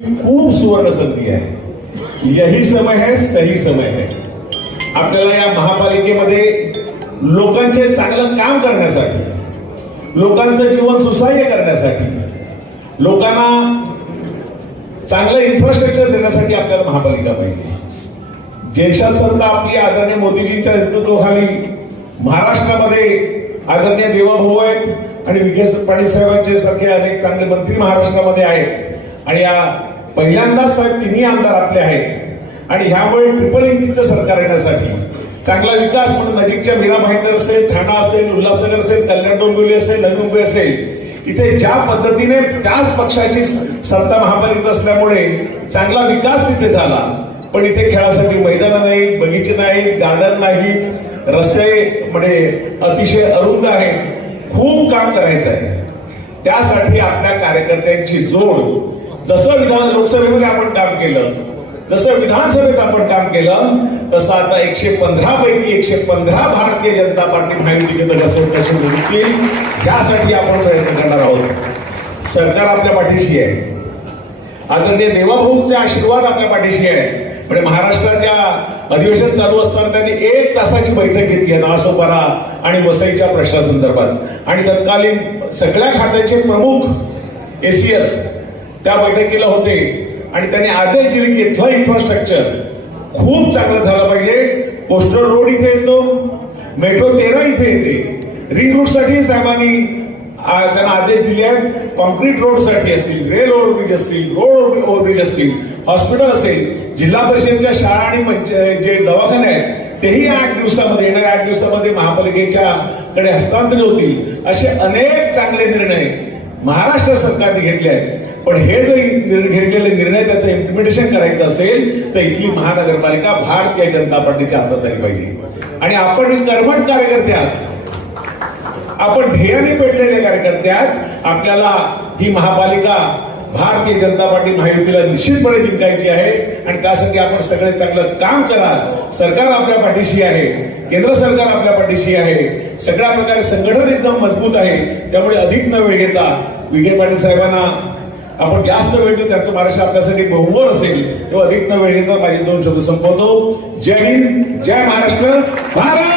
खूप सुवर्ण संधी आहे. यही समय है, सही समय है. आपल्याला या महापालिकेमध्ये लोकांचे चांगलं काम करण्यासाठी, लोकांचं जीवन सुसह्य करण्यासाठी, लोकांना चांगलं इन्फ्रास्ट्रक्चर देण्यासाठी आपल्याला महापालिका पाहिजे. ज्येष्ठ संत आपली आदरणीय मोदीजींच्या नेतृत्वाखाली महाराष्ट्रामध्ये आदरणीय देवाभाऊ आहेत आणि विखे पाटील साहेबांचे सारखे अनेक चांगले मंत्री महाराष्ट्रामध्ये आहेत. आणि या पहिल्यांदाच साहेब तिन्ही आमदार आपले आहेत आणि ह्यामुळे ट्रिपल इंजिनचं सरकार येण्यासाठी चांगला विकास म्हणून नजीकच्या मीरा भाईंदर असेल, ठाणा असेल, उल्हासनगर असेल, कल्याण डोंबिवली असेल, नवी मुंबई असेल, इथे ज्या पद्धतीने त्याच पक्षाची सत्ता महापालिकेत असल्यामुळे चांगला विकास तिथे झाला. पण इथे खेळासाठी मैदान नाहीत, बगीचे नाहीत, गार्डन नाहीत, रस्ते म्हणजे अतिशय अरुंद आहेत. खूप काम करायचं आहे. त्यासाठी आपल्या कार्यकर्त्यांची जोड, जसं लोकसभेमध्ये आपण काम केलं, जसं विधानसभेत आपण काम केलं, तसं आता 115 पैकी 115 भारतीय जनता पार्टी महायुतीचे नगरसेवक कसे निवडतील यासाठी आपण प्रयत्न करणार आहोत. सरकार आपल्या पाठीशी आहे. आदरणीय देवाभाऊंचा आशीर्वाद आपल्या पाठीशी आहे. म्हणजे महाराष्ट्राच्या अधिवेशन चालू असताना त्यांनी 1 तासाची बैठक घेतली आहे नासोपारा आणि वसईच्या प्रश्नासंदर्भात आणि तत्कालीन सगळ्या खात्याचे प्रमुख एसीएस त्या बैठकीला होते आणि त्यांनी आदेश दिले की इथलं इन्फ्रास्ट्रक्चर खूप चांगलं झालं पाहिजे. कोस्टल रोड इथे येतो, मेट्रो 13 इथे येते. रिंग रोड साठी साहेबांनी त्यांना आदेश दिले आहेत. कॉन्क्रीट रोड साठी असतील, रेल ओव्हरब्रिज असतील, रोड ओव्हरब्रिज असतील, हॉस्पिटल असेल, जिल्हा परिषदेच्या शाळा आणि जे दवाखाने आहेत तेही 8 दिवसामध्ये, येणाऱ्या 8 दिवसामध्ये महापालिकेच्या कडे हस्तांतरित होतील. असे अनेक चांगले निर्णय महाराष्ट्र सरकारने घेतले आहेत. पण हे जर घेतलेले निर्णय त्याचं इम्प्लिमेंटेशन करायचं असेल तर इथली महानगरपालिका भारतीय जनता पार्टीच्या हातात आली पाहिजे. आणि आपण कर्मठ कार्यकर्ते आहात, आपण ध्येयाने पेटलेले कार्यकर्ते आहात. आपल्याला ही महापालिका भारतीय जनता पार्टी महायुतीला निश्चितपणे जिंकायची आहे आणि त्यासाठी आपण सगळे चांगलं काम कराल. सरकार आपल्या पाठीशी आहे, केंद्र सरकार आपल्या पाठीशी आहे, सगळ्या प्रकारे संघटन एकदम मजबूत आहे. त्यामुळे अधिक न वेळ घेता विखे पाटील साहेबांना आपण जास्त वेळ देऊ, त्यांचं महाराष्ट्र आपल्यासाठी बहुमोल असेल, तेव्हा अधिक न वेळ घेता माझे 2 शब्द संपवतो. जय हिंद, जय महाराष्ट्र, भारत